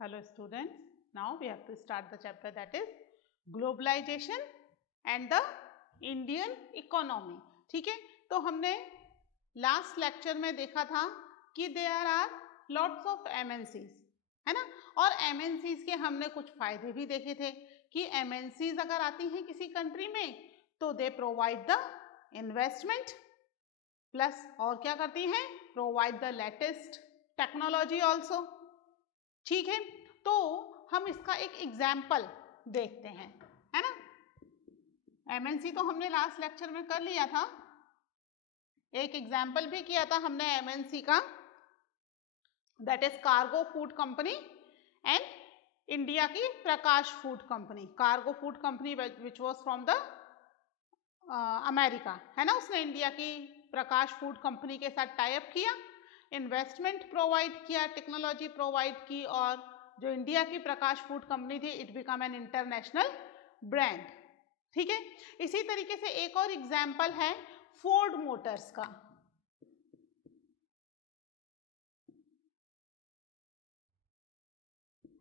Hello students, now we have to start the chapter that is globalization and the Indian economy. ठीक है, तो हमने last lecture में देखा था कि there are lots of MNCs, है ना, और MNCs के हमने कुछ फायदे भी देखे थे कि MNCs अगर आती हैं किसी कंट्री में तो they provide the investment plus और क्या करती हैं, provide the latest technology also. ठीक है, तो हम इसका एक एग्जाम्पल देखते हैं, है ना। एमएनसी तो हमने लास्ट लेक्चर में कर लिया था, एक एग्जाम्पल भी किया था हमने एमएनसी का, that is cargo food company and India की Prakash food company. Cargo food company which was from the America, है ना, उसने इंडिया की प्रकाश फूड कंपनी के साथ टाई अप किया, इन्वेस्टमेंट प्रोवाइड किया, टेक्नोलॉजी प्रोवाइड की, और जो इंडिया की प्रकाश फूड कंपनी थी it become an international brand. ठीक है, इसी तरीके से एक और एग्जाम्पल है फोर्ड मोटर्स का,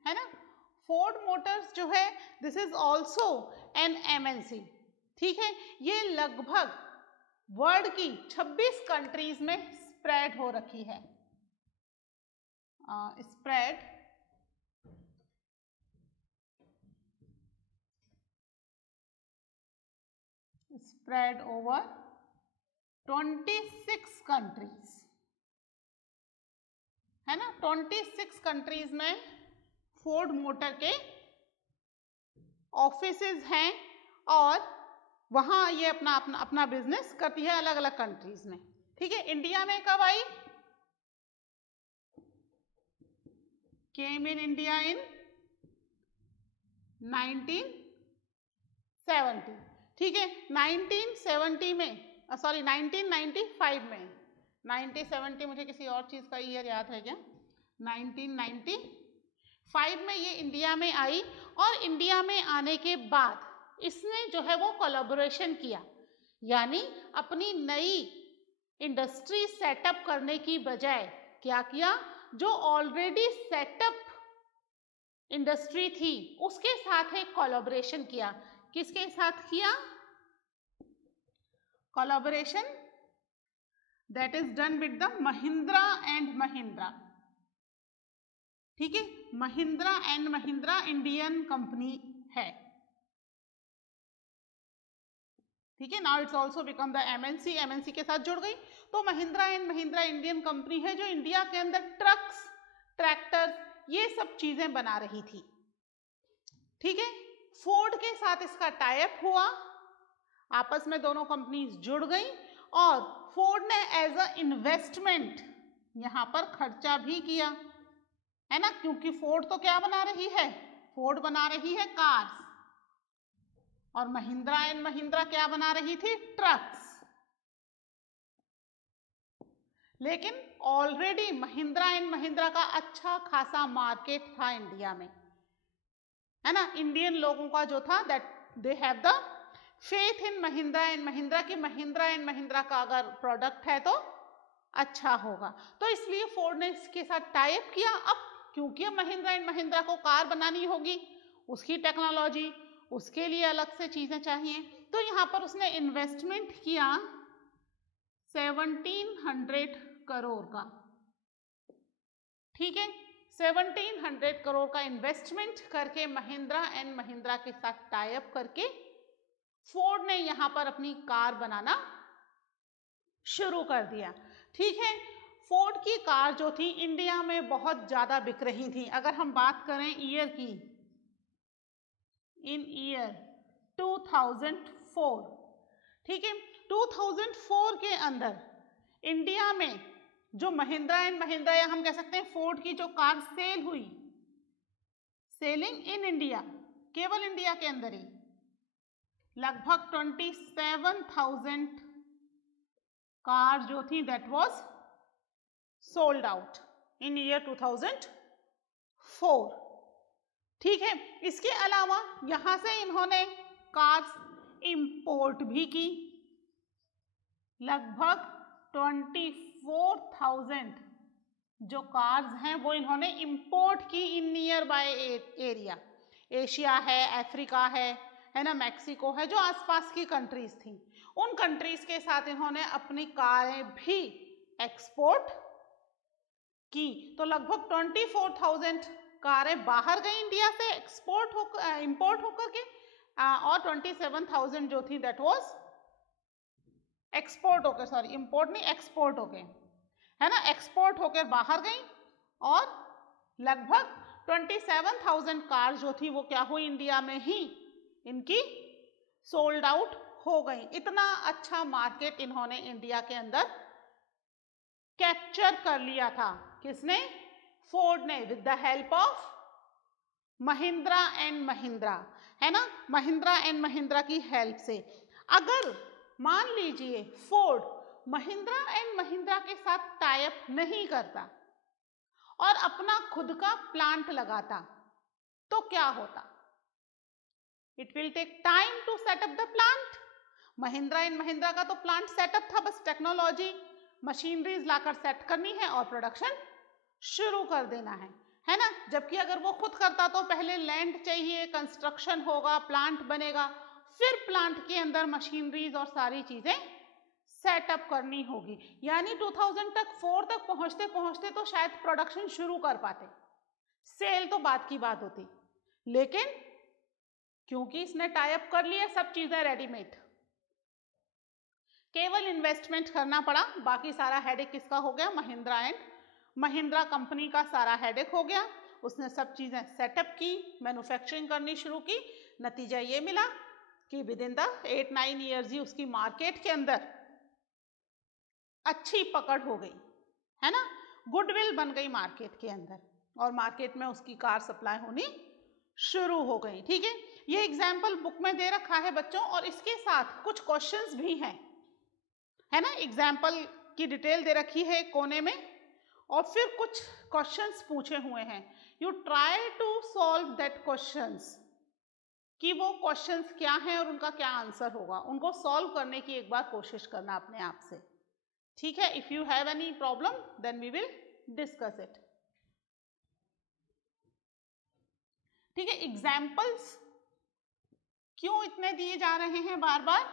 है ना। फोर्ड मोटर्स जो है this is also an MNC. ठीक है, ये लगभग वर्ल्ड की 26 कंट्रीज में स्प्रेड हो रखी है, स्प्रेड ओवर 26 कंट्रीज, है ना। 26 कंट्रीज में फोर्ड मोटर के ऑफिसेज हैं और वहां ये अपना बिजनेस करती है अलग अलग कंट्रीज में। ठीक है, इंडिया में कब आई, केम इन इंडिया इन 1970। ठीक है, 1970 में, सॉरी 1995 में, 1970 मुझे किसी और चीज का ईयर याद है क्या, 1995 में ये इंडिया में आई, और इंडिया में आने के बाद इसने जो है वो कोलैबोरेशन किया, यानी अपनी नई इंडस्ट्री सेटअप करने की बजाय क्या किया, जो ऑलरेडी सेटअप इंडस्ट्री थी उसके साथ एक कोलैबोरेशन किया। किसके साथ किया, collaboration that is done with the Mahindra and Mahindra. ठीक है, Mahindra and Mahindra Indian company है। ठीक है, now it's also become the MNC, MNC के साथ जुड़ गई, तो Mahindra and Mahindra Indian company है जो इंडिया के अंदर ट्रक्स, ट्रैक्टर्स, ये सब चीजें बना रही थी। ठीक है, फोर्ड के साथ इसका टाई अप हुआ, आपस में दोनों कंपनीज जुड़ गई, और फोर्ड ने एज अ इन्वेस्टमेंट यहां पर खर्चा भी किया, है ना, क्योंकि फोर्ड तो क्या बना रही है, फोर्ड बना रही है कार्स, और महिंद्रा एंड महिंद्रा क्या बना रही थी, ट्रक्स। लेकिन ऑलरेडी महिंद्रा एंड महिंद्रा का अच्छा खासा मार्केट था इंडिया में, है ना। इंडियन लोगों का जो था that they have the faith in Mahindra and Mahindra की महिंद्रा एंड महिंद्रा का अगर प्रोडक्ट है तो अच्छा होगा, तो इसलिए फोर्ड ने इसके साथ टाई अप किया। अब क्योंकि महिंद्रा एंड महिंद्रा को कार बनानी होगी, उसकी टेक्नोलॉजी, उसके लिए अलग से चीजें चाहिए, तो यहां पर उसने इन्वेस्टमेंट किया 1700 करोड़ का। ठीक है, 1700 करोड़ का इन्वेस्टमेंट करके महिंद्रा एंड महिंद्रा के साथ टाई अप करके फोर्ड ने यहां पर अपनी कार बनाना शुरू कर दिया। ठीक है, फोर्ड की कार जो थी इंडिया में बहुत ज्यादा बिक रही थी। अगर हम बात करें ईयर की, इन ईयर 2004, ठीक है, 2004 के अंदर इंडिया में जो महिंद्रा एंड महिंद्रा, या हम कह सकते हैं फोर्ड की जो कार सेल हुई, सेलिंग इन इंडिया, केवल इंडिया के अंदर ही लगभग 27,000 कार जो थी that was sold out in year 2004। ठीक है, इसके अलावा यहां से इन्होंने कार्स इंपोर्ट भी की, लगभग 24,000 जो कार्स हैं वो इन्होंने इंपोर्ट की in near by area, Asia है, अफ्रीका है ना, मैक्सिको है, जो आसपास की कंट्रीज थी, उन कंट्रीज के साथ इन्होंने अपनी कारें भी एक्सपोर्ट की। तो लगभग 24,000 कारें बाहर गई इंडिया से एक्सपोर्ट होकर, इंपोर्ट होकर के, और 27,000 जो थी दैट वाज एक्सपोर्ट होकर, सॉरी इंपोर्ट नहीं, एक्सपोर्ट हो गए, है ना, एक्सपोर्ट होकर बाहर गई। और लगभग 27,000 कार जो थी वो क्या हुई, इंडिया में ही इनकी सोल्ड आउट हो गई। इतना अच्छा मार्केट इन्होंने इंडिया के अंदर कैप्चर कर लिया था। किसने? फोर्ड ने, with the help of Mahindra and Mahindra, है ना, महिंद्रा एंड महिंद्रा की हेल्प से। अगर मान लीजिए फोर्ड महिंद्रा एंड महिंद्रा के साथ टाई अप नहीं करता और अपना खुद का प्लांट लगाता तो क्या होता? It will take time to set up the plant. Mahindra and Mahindra का तो प्लांट सेटअप था, बस टेक्नोलॉजी मशीनरीज लाकर सेट करनी है और प्रोडक्शन शुरू कर देना है ना। जबकि अगर वो खुद करता तो पहले लैंड चाहिए, कंस्ट्रक्शन होगा, प्लांट बनेगा, फिर प्लांट के अंदर मशीनरीज और सारी चीजें सेटअप करनी होगी। यानी 2004 तक पहुंचते पहुंचते तो शायद प्रोडक्शन शुरू कर पाते, सेल तो बात की बात होती। लेकिन क्योंकि इसने टाई अप कर लिया, सब चीजें रेडीमेड, केवल इन्वेस्टमेंट करना पड़ा, बाकी सारा हेडेक किसका हो गया? महिंद्रा एंड महिंद्रा कंपनी का सारा हेडेक हो गया। उसने सब चीजें सेटअप की, मैन्युफैक्चरिंग करनी शुरू की। नतीजा ये मिला कि with in the 8-9 years he उसकी मार्केट के अंदर अच्छी पकड़ हो गई, है ना, गुडविल बन गई मार्केट के अंदर, और मार्केट में उसकी कार सप्लाई होनी शुरू हो गई। ठीक है, ये एग्जाम्पल बुक में दे रखा है बच्चों, और इसके साथ कुछ क्वेश्चंस भी हैं, है ना, एग्जाम्पल की डिटेल दे रखी है कोने में, और फिर कुछ क्वेश्चंस पूछे हुए हैं। You try to solve that questions, कि वो क्वेश्चंस क्या हैं और उनका क्या आंसर होगा, उनको सॉल्व करने की एक बार कोशिश करना अपने आप से। ठीक है, if you have any problem then we will discuss it. ठीक है, एग्जाम्पल्स क्यों इतने दिए जा रहे हैं बार बार?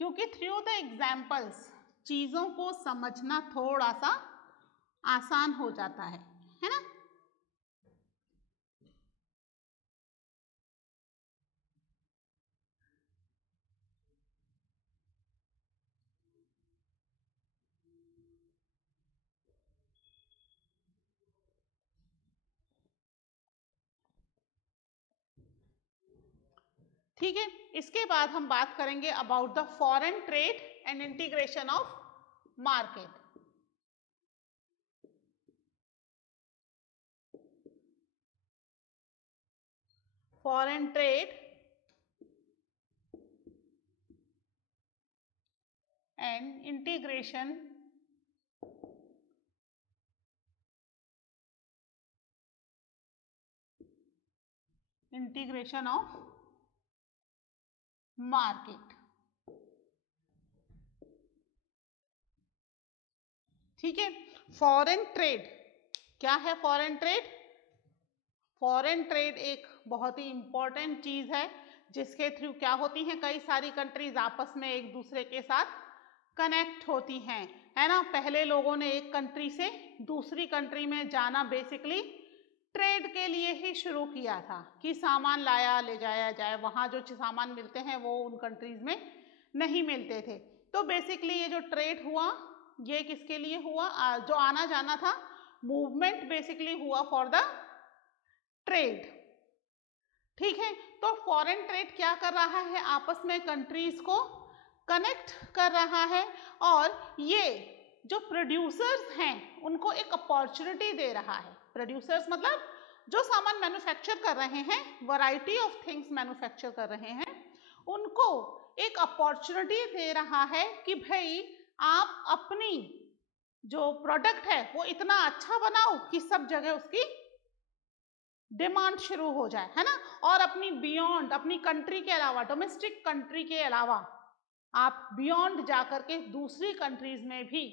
क्योंकि थ्रू द एग्जाम्पल्स चीजों को समझना थोड़ा सा आसान हो जाता है ना। ठीक है, इसके बाद हम बात करेंगे about the foreign trade and integration of market. Foreign trade and integration of market. ठीक है, फॉरेन ट्रेड क्या है? फॉरेन ट्रेड, फॉरेन ट्रेड एक बहुत ही इंपॉर्टेंट चीज है जिसके थ्रू क्या होती हैं, कई सारी कंट्रीज आपस में एक दूसरे के साथ कनेक्ट होती हैं, है ना। पहले लोगों ने एक कंट्री से दूसरी कंट्री में जाना बेसिकली ट्रेड के लिए ही शुरू किया था, कि सामान लाया ले जाया जाए, वहाँ जो सामान मिलते हैं वो उन कंट्रीज में नहीं मिलते थे। तो बेसिकली ये जो ट्रेड हुआ ये किसके लिए हुआ? जो आना जाना था, मूवमेंट बेसिकली हुआ फॉर द ट्रेड। ठीक है, तो फॉरेन ट्रेड क्या कर रहा है? आपस में कंट्रीज को कनेक्ट कर रहा है, और ये जो प्रोड्यूसर्स हैं उनको एक अपॉर्चुनिटी दे रहा है। प्रोड्यूसर्स मतलब जो सामान मैन्युफैक्चर कर रहे हैं, वैरायटी ऑफ थिंग्स मैन्युफैक्चर कर रहे हैं, उनको एक अपॉर्चुनिटी दे रहा है कि भाई आप अपनी जो प्रोडक्ट है वो इतना अच्छा बनाओ कि सब जगह उसकी डिमांड शुरू हो जाए, है ना। और अपनी बियॉन्ड, अपनी कंट्री के अलावा, डोमेस्टिक कंट्री के अलावा आप बियॉन्ड जाकर के दूसरी कंट्रीज में भी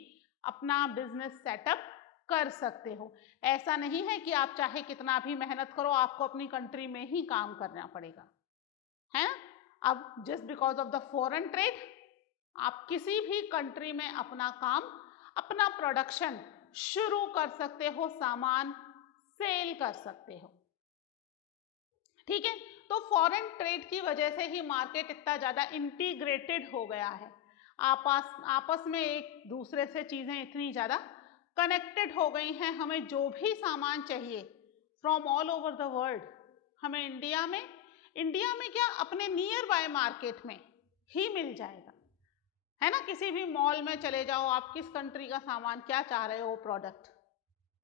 अपना बिजनेस सेटअप कर सकते हो। ऐसा नहीं है कि आप चाहे कितना भी मेहनत करो आपको अपनी कंट्री में ही काम करना पड़ेगा, है ना। अब just because of the foreign trade आप किसी भी कंट्री में अपना काम, अपना प्रोडक्शन शुरू कर सकते हो, सामान सेल कर सकते हो, ठीक है। तो फॉरेन ट्रेड की वजह से ही मार्केट इतना ज्यादा इंटीग्रेटेड हो गया है, आपस में एक दूसरे से चीजें इतनी ज्यादा कनेक्टेड हो गई हैं। हमें जो भी सामान चाहिए from all over the world, हमें इंडिया में क्या अपने नियर बाय मार्केट में ही मिल जाएगा, है ना। किसी भी मॉल में चले जाओ, आप किस कंट्री का सामान क्या चाह रहे हो, प्रोडक्ट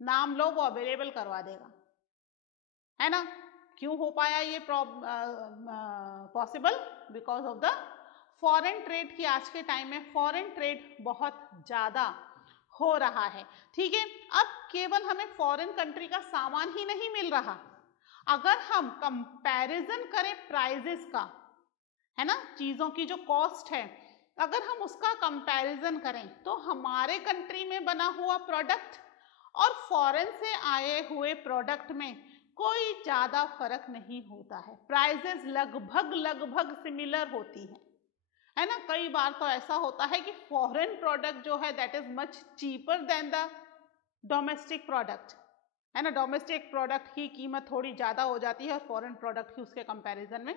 नाम लो, वो अवेलेबल करवा देगा, है ना। क्यों हो पाया ये possible? Because of the foreign trade की आज के टाइम में फॉरेन ट्रेड बहुत ज्यादा हो रहा है, ठीक है। अब केवल हमें फॉरेन कंट्री का सामान ही नहीं मिल रहा, अगर हम कंपैरिजन करें प्राइजेस का, है ना, चीजों की जो कॉस्ट है, अगर हम उसका कंपैरिजन करें तो हमारे कंट्री में बना हुआ प्रोडक्ट और फॉरेन से आए हुए प्रोडक्ट में कोई ज्यादा फर्क नहीं होता है, प्राइजेस लगभग सिमिलर होती हैं, है ना। कई बार तो ऐसा होता है कि फॉरेन प्रोडक्ट जो है that is much cheaper than the domestic product, है ना। डोमेस्टिक प्रोडक्ट की कीमत थोड़ी ज्यादा हो जाती है और फॉरेन प्रोडक्ट की उसके कंपैरिजन में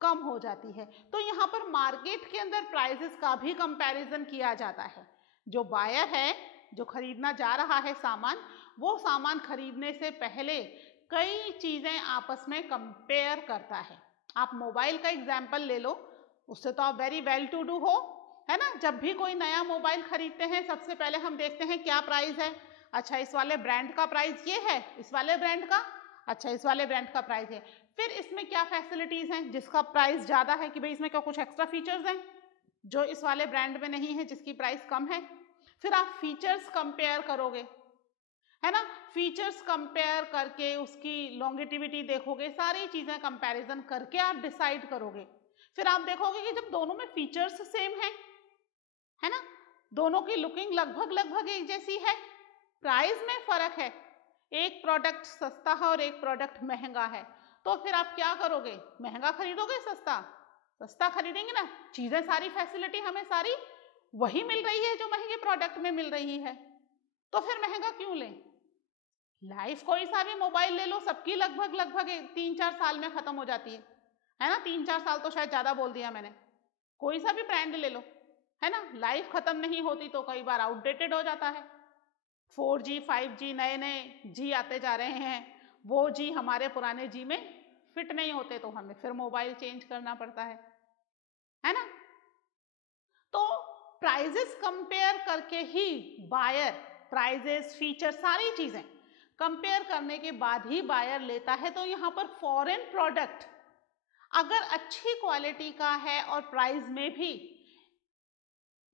कम हो जाती है। तो यहाँ पर मार्केट के अंदर प्राइसेस का भी कंपैरिजन किया जाता है। जो बायर है, जो खरीदना जा रहा है सामान, वो सामान खरीदने से पहले कई चीजें आपस में कंपेयर करता है। आप मोबाइल का एग्जाम्पल ले लो, उससे तो आप वेरी वेल टू डू हो, है ना। जब भी कोई नया मोबाइल खरीदते हैं सबसे पहले हम देखते हैं क्या प्राइस है, अच्छा इस वाले ब्रांड का प्राइस ये है, इस वाले ब्रांड का, अच्छा इस वाले ब्रांड का प्राइस है, फिर इसमें क्या फैसिलिटीज हैं, जिसका प्राइस ज्यादा है कि भाई इसमें क्या कुछ एक्स्ट्रा फीचर्स हैं जो इस वाले ब्रांड में नहीं है, जिसकी प्राइस कम है। फिर आप फीचर्स कंपेयर करोगे, है ना, फीचर्स कंपेयर करके उसकी लॉन्गेटिविटी देखोगे, सारी चीजें कंपैरिजन करके आप डिसाइड करोगे। फिर आप देखोगे कि जब दोनों में फीचर्स सेम है ना, दोनों की लुकिंग लगभग एक जैसी है, प्राइस में फर्क है, एक प्रोडक्ट सस्ता है और एक प्रोडक्ट महंगा है, तो फिर आप क्या करोगे, महंगा खरीदोगे सस्ता खरीदेंगे ना, चीजें सारी फैसिलिटी हमें सारी वही मिल रही है जो महंगे प्रोडक्ट में मिल रही है, तो फिर महंगा क्यों लें। लाइफ कोई सा भी मोबाइल ले लो, सबकी लगभग 3-4 साल में खत्म हो जाती है ना, 3-4 साल तो शायद ज्यादा बोल दिया मैंने, कोई सा भी ब्रांड ले लो, है ना, लाइफ खत्म नहीं होती तो कई बार आउटडेटेड हो जाता है। 4G 5G नए जी आते जा रहे हैं, वो जी हमारे पुराने जी में फिट नहीं होते तो हमें फिर मोबाइल चेंज करना पड़ता है ना। तो प्राइजेस कंपेयर करके ही बायर प्राइजेस, फीचर, सारी चीजें कंपेयर करने के बाद ही बायर लेता है। तो यहाँ पर फॉरेन प्रोडक्ट अगर अच्छी क्वालिटी का है और प्राइस में भी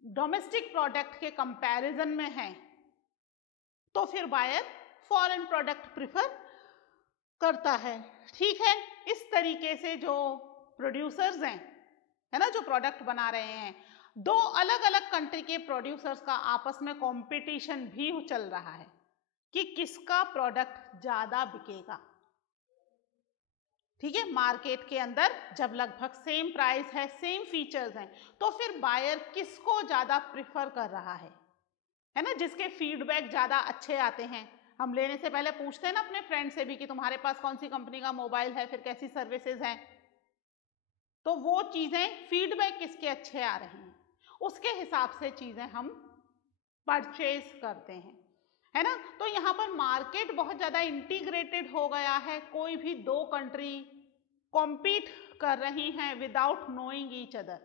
डोमेस्टिक प्रोडक्ट के कंपैरिजन में है, तो फिर बायर फॉरेन प्रोडक्ट प्रिफर करता है, ठीक है। इस तरीके से जो प्रोड्यूसर्स हैं, है ना, जो प्रोडक्ट बना रहे हैं, दो अलग अलग कंट्री के प्रोड्यूसर्स का आपस में कंपटीशन भी चल रहा है कि किसका प्रोडक्ट ज्यादा बिकेगा, ठीक है। मार्केट के अंदर जब लगभग सेम प्राइस है, सेम फीचर्स हैं, तो फिर बायर किसको ज्यादा प्रिफर कर रहा है ना, जिसके फीडबैक ज्यादा अच्छे आते हैं। हम लेने से पहले पूछते हैं ना अपने फ्रेंड से भी कि तुम्हारे पास कौन सी कंपनी का मोबाइल है, फिर कैसी सर्विसेज हैं, तो वो चीजें फीडबैक किसके अच्छे आ रहे हैं उसके हिसाब से चीजें हम परचेज करते है ना। तो यहाँ पर मार्केट बहुत ज्यादा इंटीग्रेटेड हो गया है, कोई भी दो कंट्री कॉम्पीट कर रही हैं विदाउट नोइंग ईच अदर।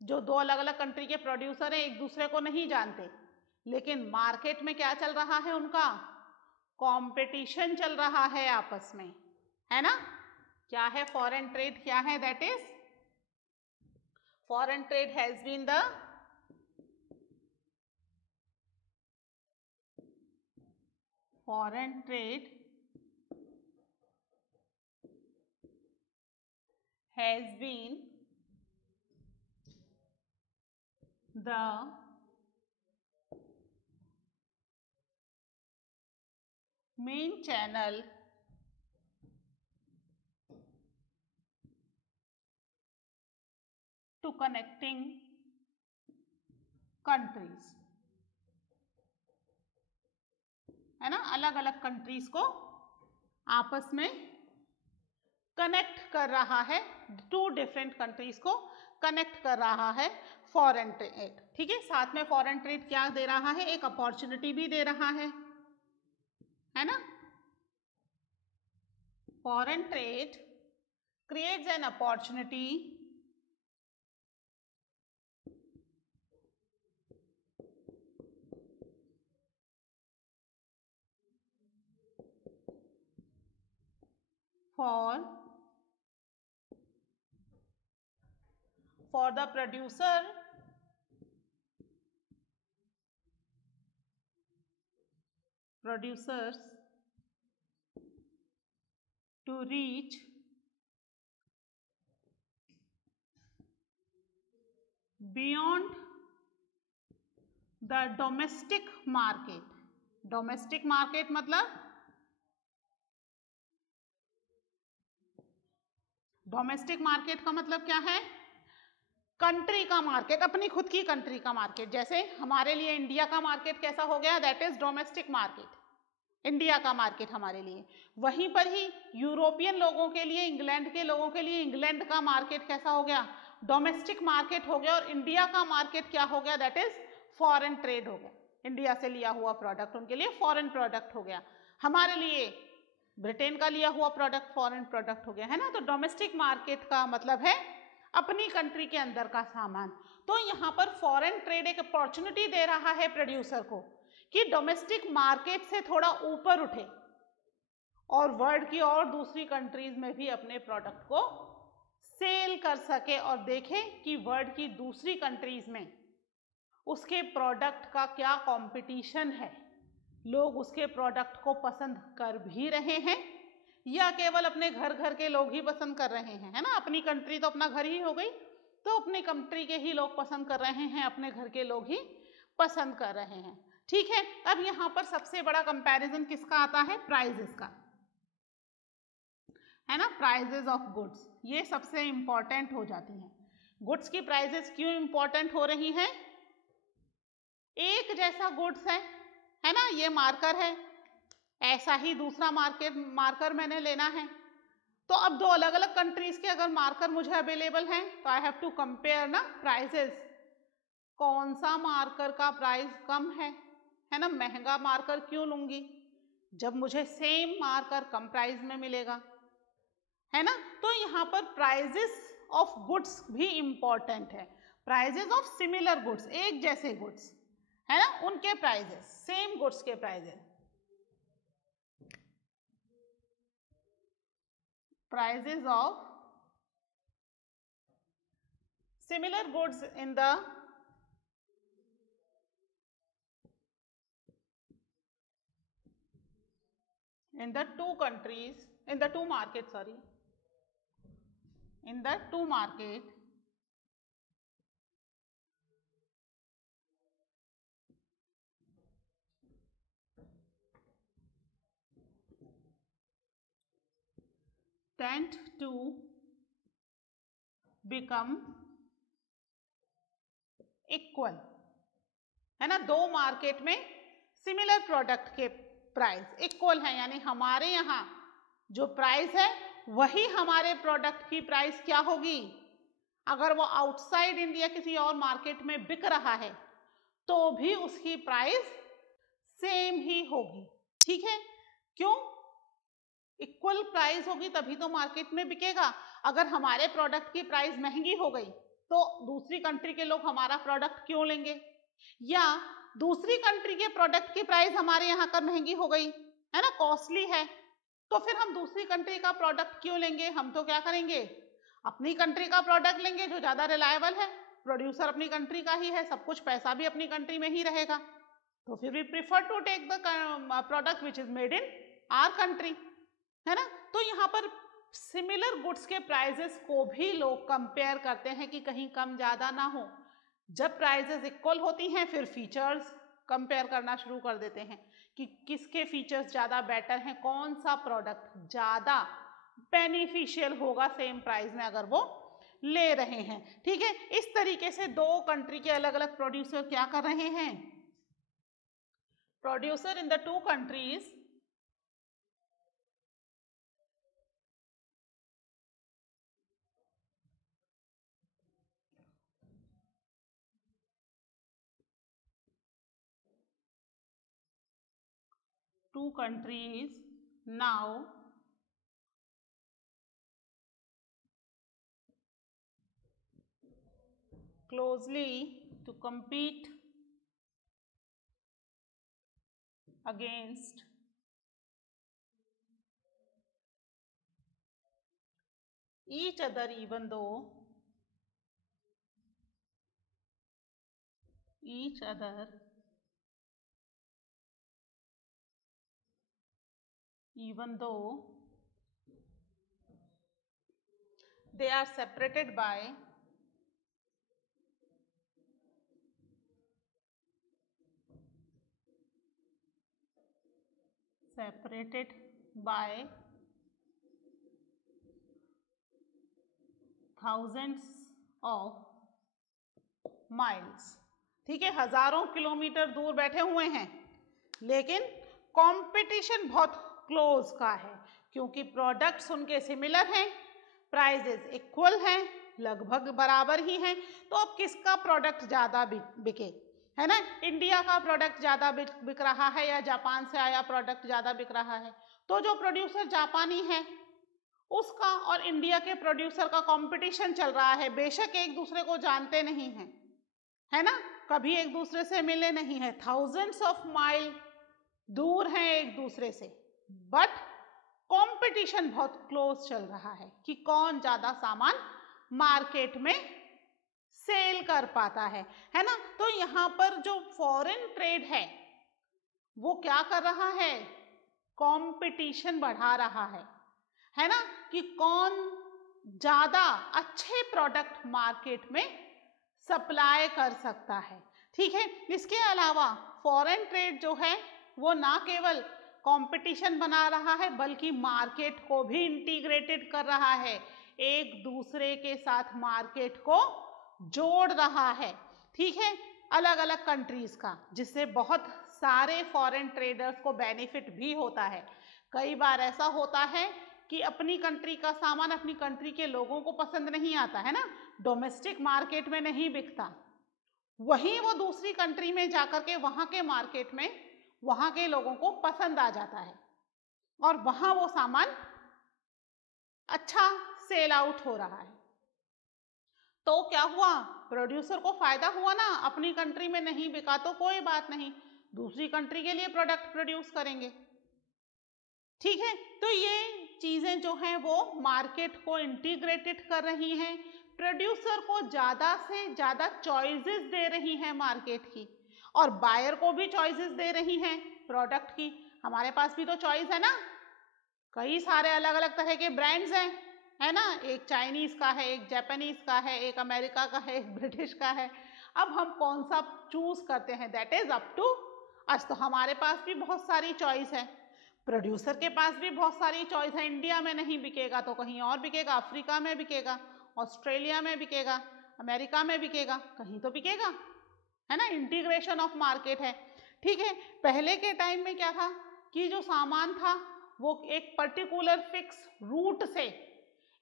जो दो अलग अलग कंट्री के प्रोड्यूसर हैं एक दूसरे को नहीं जानते, लेकिन मार्केट में क्या चल रहा है, उनका कंपटीशन चल रहा है आपस में, है ना। क्या है फॉरेन ट्रेड, क्या है, that is foreign trade has been the foreign trade has been the main channel to connecting countries, है ना, अलग अलग कंट्रीज को आपस में कनेक्ट कर रहा है, टू डिफरेंट कंट्रीज को कनेक्ट कर रहा है फॉरेन ट्रेड। ठीक है, साथ में फॉरेन ट्रेड क्या दे रहा है, एक अपॉर्चुनिटी भी दे रहा है ना। Foreign trade creates an opportunity for the producers to reach beyond the domestic market। Domestic market मतलब डोमेस्टिक मार्केट का मतलब क्या है, कंट्री का मार्केट, अपनी खुद की कंट्री का मार्केट। जैसे हमारे लिए इंडिया का मार्केट कैसा हो गया, that is domestic market, India का मार्केट हमारे लिए। वहीं पर ही यूरोपियन लोगों के लिए, इंग्लैंड के लोगों के लिए इंग्लैंड का मार्केट कैसा हो गया, डोमेस्टिक मार्केट हो गया। और इंडिया का मार्केट क्या हो गया, दैट इज फॉरेन ट्रेड हो गया। इंडिया से लिया हुआ प्रोडक्ट उनके लिए फॉरेन प्रोडक्ट हो गया, हमारे लिए ब्रिटेन का लिया हुआ प्रोडक्ट फॉरेन प्रोडक्ट हो गया, है ना। तो डोमेस्टिक मार्केट का मतलब है अपनी कंट्री के अंदर का सामान। तो यहाँ पर फॉरेन ट्रेड एक अपॉर्चुनिटी दे रहा है प्रोड्यूसर को कि डोमेस्टिक मार्केट से थोड़ा ऊपर उठे और वर्ल्ड की और दूसरी कंट्रीज में भी अपने प्रोडक्ट को सेल कर सके और देखे कि वर्ल्ड की दूसरी कंट्रीज में उसके प्रोडक्ट का क्या कंपटीशन है, लोग उसके प्रोडक्ट को पसंद कर भी रहे हैं या केवल अपने घर घर के लोग ही पसंद कर रहे हैं, है ना। अपनी कंट्री तो अपना घर ही हो गई, तो अपनी कंट्री के ही लोग पसंद कर रहे हैं, अपने घर के लोग ही पसंद कर रहे हैं। ठीक है, अब यहाँ पर सबसे बड़ा कंपैरिजन किसका आता है, प्राइजेस का, है ना। प्राइजेस ऑफ गुड्स ये सबसे इंपॉर्टेंट हो जाती हैं। गुड्स की प्राइजेस क्यों इंपॉर्टेंट हो रही हैं, एक जैसा गुड्स है ना, ये मार्कर है, ऐसा ही दूसरा मार्कर मैंने लेना है। तो अब दो अलग अलग कंट्रीज के अगर मार्कर मुझे अवेलेबल हैं तो आई हैव टू कंपेयर ना प्राइसेस, कौन सा मार्कर का प्राइस कम है ना। महंगा मार्कर क्यों लूंगी जब मुझे सेम मार्कर कम प्राइस में मिलेगा, है ना। तो यहाँ पर प्राइजेस ऑफ गुड्स भी इंपॉर्टेंट है, प्राइजेस ऑफ सिमिलर गुड्स, एक जैसे गुड्स, है ना, उनके प्राइजेस, सेम गुड्स के prices, prices of similar goods in the two countries, in the two markets, sorry, in the two market tend to become equal, है ना। दो मार्केट में सिमिलर प्रोडक्ट के प्राइस इक्वल है, यानी हमारे यहाँ जो प्राइस है वही हमारे प्रोडक्ट की प्राइस क्या होगी, अगर वो आउटसाइड इंडिया किसी और मार्केट में बिक रहा है तो भी उसकी प्राइस सेम ही होगी। ठीक है, क्यों, इक्वल प्राइस होगी तभी तो मार्केट में बिकेगा। अगर हमारे प्रोडक्ट की प्राइस महंगी हो गई तो दूसरी कंट्री के लोग हमारा प्रोडक्ट क्यों लेंगे, या दूसरी कंट्री के प्रोडक्ट की प्राइस हमारे यहाँ पर महंगी हो गई, है ना, कॉस्टली है, तो फिर हम दूसरी कंट्री का प्रोडक्ट क्यों लेंगे। हम तो क्या करेंगे, अपनी कंट्री का प्रोडक्ट लेंगे जो ज्यादा रिलायबल है, प्रोड्यूसर अपनी कंट्री का ही है, सब कुछ पैसा भी अपनी कंट्री में ही रहेगा, तो फिर we prefer to take the product which is made in our country, है ना। तो यहाँ पर सिमिलर गुड्स के प्राइजेस को भी लोग कंपेयर करते हैं कि कहीं कम ज्यादा ना हो। जब प्राइजेस इक्वल होती हैं फिर फीचर्स कंपेयर करना शुरू कर देते हैं कि किसके फीचर्स ज़्यादा बेटर हैं, कौन सा प्रोडक्ट ज़्यादा बेनिफिशियल होगा सेम प्राइस में अगर वो ले रहे हैं। ठीक है, इस तरीके से दो कंट्री के अलग अलग प्रोड्यूसर क्या कर रहे हैं, producer in the two countries now closely to compete against each other, even though they are separated by thousands of miles। ठीक है, हजारों किलोमीटर दूर बैठे हुए हैं, लेकिन कंपटीशन बहुत क्लोज का है, क्योंकि प्रोडक्ट्स उनके सिमिलर हैं, प्राइजेस इक्वल हैं, लगभग बराबर ही हैं। तो अब किसका प्रोडक्ट ज़्यादा बिके, है ना, इंडिया का प्रोडक्ट ज़्यादा बिक रहा है या जापान से आया प्रोडक्ट ज़्यादा बिक रहा है? तो जो प्रोड्यूसर जापानी है उसका और इंडिया के प्रोड्यूसर का कंपटीशन चल रहा है। बेशक एक दूसरे को जानते नहीं हैं, है ना, कभी एक दूसरे से मिले नहीं है, थाउजेंड्स ऑफ माइल दूर हैं एक दूसरे से, बट कंपटीशन बहुत क्लोज चल रहा है कि कौन ज्यादा सामान मार्केट में सेल कर पाता है ना। तो यहाँ पर जो फॉरेन ट्रेड है वो क्या कर रहा है, कंपटीशन बढ़ा रहा है ना, कि कौन ज्यादा अच्छे प्रोडक्ट मार्केट में सप्लाई कर सकता है। ठीक है, इसके अलावा फॉरेन ट्रेड जो है वो ना केवल कंपटीशन बना रहा है बल्कि मार्केट को भी इंटीग्रेटेड कर रहा है, एक दूसरे के साथ मार्केट को जोड़ रहा है। ठीक है, अलग अलग कंट्रीज का, जिससे बहुत सारे फॉरेन ट्रेडर्स को बेनिफिट भी होता है। कई बार ऐसा होता है कि अपनी कंट्री का सामान अपनी कंट्री के लोगों को पसंद नहीं आता है ना, डोमेस्टिक मार्केट में नहीं बिकता, वहीं वो दूसरी कंट्री में जाकर के वहां के मार्केट में वहां के लोगों को पसंद आ जाता है और वहां वो सामान अच्छा सेल आउट हो रहा है। तो क्या हुआ, प्रोड्यूसर को फायदा हुआ ना, अपनी कंट्री में नहीं बिका तो कोई बात नहीं, दूसरी कंट्री के लिए प्रोडक्ट प्रोड्यूस करेंगे। ठीक है, तो ये चीजें जो हैं वो मार्केट को इंटीग्रेटेड कर रही हैं, प्रोड्यूसर को ज्यादा से ज्यादा चॉइसेस दे रही हैं मार्केट की, और बायर को भी चॉइसेस दे रही हैं प्रोडक्ट की। हमारे पास भी तो चॉइस है ना, कई सारे अलग अलग तरह के ब्रांड्स हैं, है ना, एक चाइनीज का है, एक जापानीज का है, एक अमेरिका का है, एक ब्रिटिश का है। अब हम कौन सा चूज करते हैं, that is up to us. तो हमारे पास भी बहुत सारी चॉइस है, प्रोड्यूसर के पास भी बहुत सारी चॉइस है। इंडिया में नहीं बिकेगा तो कहीं और बिकेगा, अफ्रीका में बिकेगा, ऑस्ट्रेलिया में बिकेगा, अमेरिका में बिकेगा, कहीं तो बिकेगा, है ना, इंटीग्रेशन ऑफ मार्केट है। ठीक है, पहले के टाइम में क्या था कि जो सामान था वो एक पर्टिकुलर फिक्स रूट से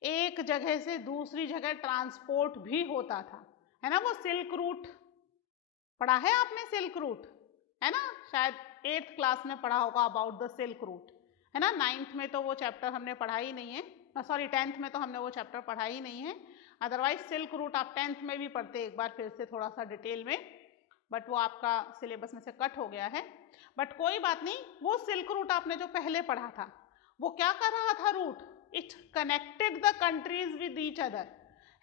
एक जगह से दूसरी जगह ट्रांसपोर्ट भी होता था, है ना, वो सिल्क रूट, पढ़ा है आपने सिल्क रूट, है ना, शायद 8th क्लास में पढ़ा होगा अबाउट द सिल्क रूट, है ना। 9th में तो वो चैप्टर हमने पढ़ा ही नहीं है, सॉरी 10th में तो हमने वो चैप्टर पढ़ा ही नहीं है, अदरवाइज सिल्क रूट आप 10th में भी पढ़ते एक बार फिर से थोड़ा सा डिटेल में, बट वो आपका सिलेबस में से कट हो गया है। बट कोई बात नहीं, वो सिल्क रूट आपने जो पहले पढ़ा था वो क्या कर रहा था, route, it connected the countries with each other,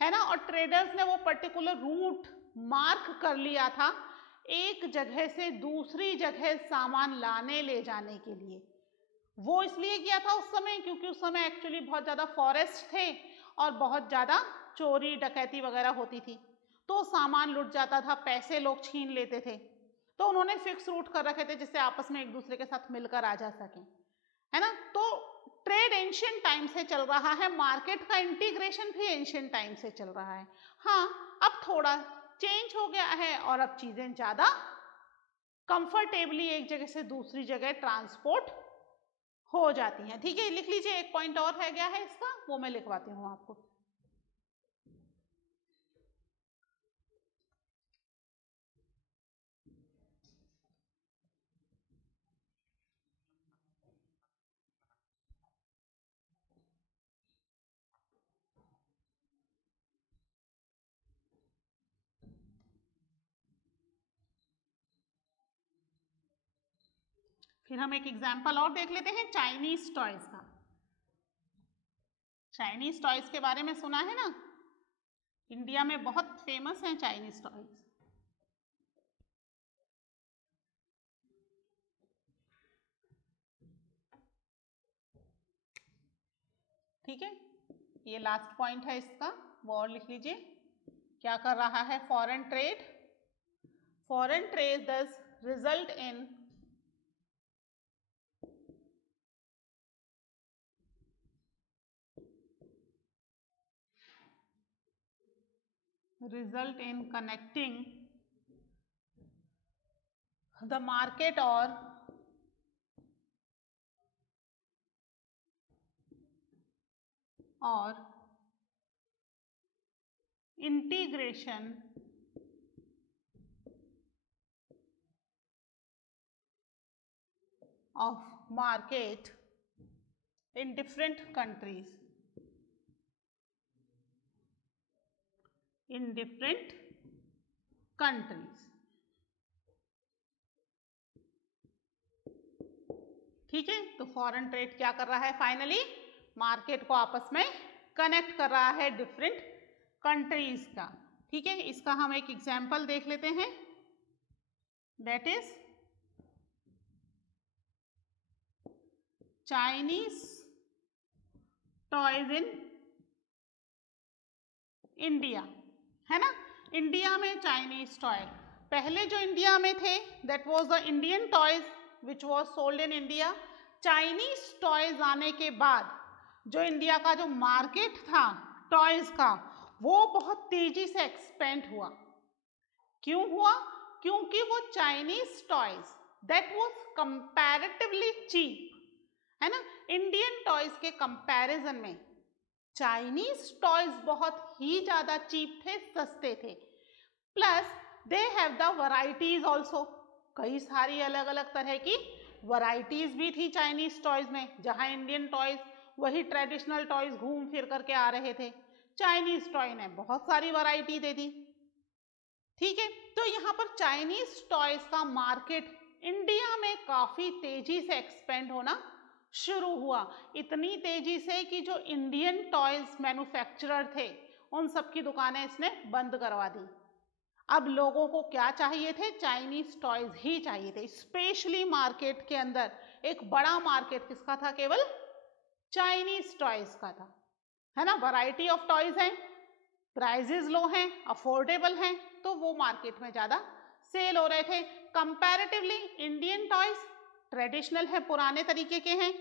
है ना, और ट्रेडर्स ने वो पर्टिकुलर रूट मार्क कर लिया था एक जगह से दूसरी जगह सामान लाने ले जाने के लिए। वो इसलिए किया था उस समय क्योंकि उस समय एक्चुअली बहुत ज़्यादा फॉरेस्ट थे और बहुत ज़्यादा चोरी डकैती वगैरह होती थी, तो सामान लुट जाता था, पैसे लोग छीन लेते थे, तो उन्होंने फिक्स रूट कर रखे थे जिससे आपस में एक दूसरे के साथ मिलकर आ जा सके, है ना। तो ट्रेड एंशिएंट टाइम से चल रहा है, मार्केट का इंटीग्रेशन भी एंशिएंट टाइम से चल रहा है। हाँ, अब थोड़ा चेंज हो गया है और अब चीजें ज्यादा कंफर्टेबली एक जगह से दूसरी जगह ट्रांसपोर्ट हो जाती हैं। ठीक है, लिख लीजिए, एक पॉइंट और रह गया है इसका, वो मैं लिखवाती हूँ आपको। फिर हम एक एग्जाम्पल और देख लेते हैं चाइनीज टॉयज का। चाइनीज टॉयज के बारे में सुना है ना, इंडिया में बहुत फेमस हैं चाइनीज टॉयज। ठीक है, ये लास्ट पॉइंट है इसका, वो और लिख लीजिए। क्या कर रहा है foreign trade? Foreign trade does result in connecting the market or integration of market in different countries, in different countries। ठीक है, तो फॉरेन ट्रेड क्या कर रहा है? फाइनली मार्केट को आपस में कनेक्ट कर रहा है डिफरेंट कंट्रीज का। ठीक है, इसका हम एक एग्जाम्पल देख लेते हैं, that is Chinese toys in India, है ना। इंडिया में चाइनीज टॉय पहले जो इंडिया में थे, that was the Indian toys which was sold in India. Chinese toys आने के बाद जो इंडिया का जो मार्केट था टॉयज का, वो बहुत तेजी से एक्सपेंड हुआ। क्यों हुआ? क्योंकि वो Chinese toys that was comparatively cheap, है ना। इंडियन टॉयज के कंपैरिजन में चाइनीज टॉयज बहुत ही ज्यादा चीप थे, सस्ते थे। Plus they have the varieties also, कई सारी अलग अलग तरह की वैरायटीज भी थी चाइनीज टॉयज में। जहां इंडियन टॉयज वही ट्रेडिशनल टॉयज घूम फिर करके आ रहे थे, चाइनीज टॉय ने बहुत सारी वैरायटी दे दी। ठीक है, तो यहाँ पर चाइनीज टॉयज का मार्केट इंडिया में काफी तेजी से एक्सपेंड होना शुरू हुआ। इतनी तेजी से कि जो इंडियन टॉयज मैन्युफैक्चरर थे उन सब की दुकानें इसने बंद करवा दी। अब लोगों को क्या चाहिए थे? चाइनीज टॉयज ही चाहिए थे। स्पेशली मार्केट के अंदर एक बड़ा मार्केट किसका था? केवल चाइनीज टॉयज का था, है ना। वैरायटी ऑफ टॉयज हैं, प्राइजेस लो हैं, अफोर्डेबल हैं, तो वो मार्केट में ज्यादा सेल हो रहे थे। कंपैरेटिवली इंडियन टॉयज ट्रेडिशनल है, पुराने तरीके के हैं,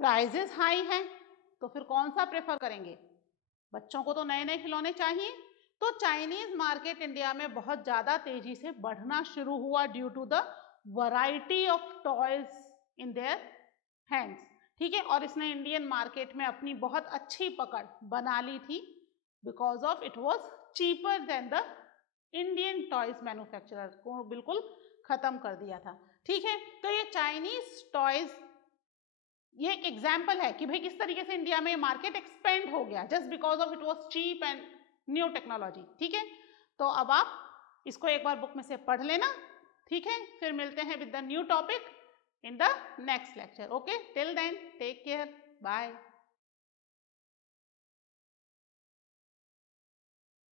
प्राइजेस हाई हैं, तो फिर कौन सा प्रेफर करेंगे? बच्चों को तो नए नए खिलौने चाहिए। तो चाइनीज मार्केट इंडिया में बहुत ज्यादा तेजी से बढ़ना शुरू हुआ due to the variety of toys in their hands. ठीक है, और इसने इंडियन मार्केट में अपनी बहुत अच्छी पकड़ बना ली थी because of it was cheaper than the Indian toys manufacturer को बिल्कुल खत्म कर दिया था। ठीक है, तो ये चाइनीज टॉयज ये एक एग्जाम्पल है कि भाई किस तरीके से इंडिया में मार्केट एक्सपेंड हो गया just because of it was cheap and new technology. ठीक है, तो अब आप इसको एक बार बुक में से पढ़ लेना। ठीक है, फिर मिलते हैं with the new topic in the next lecture. Okay, till then take care, bye.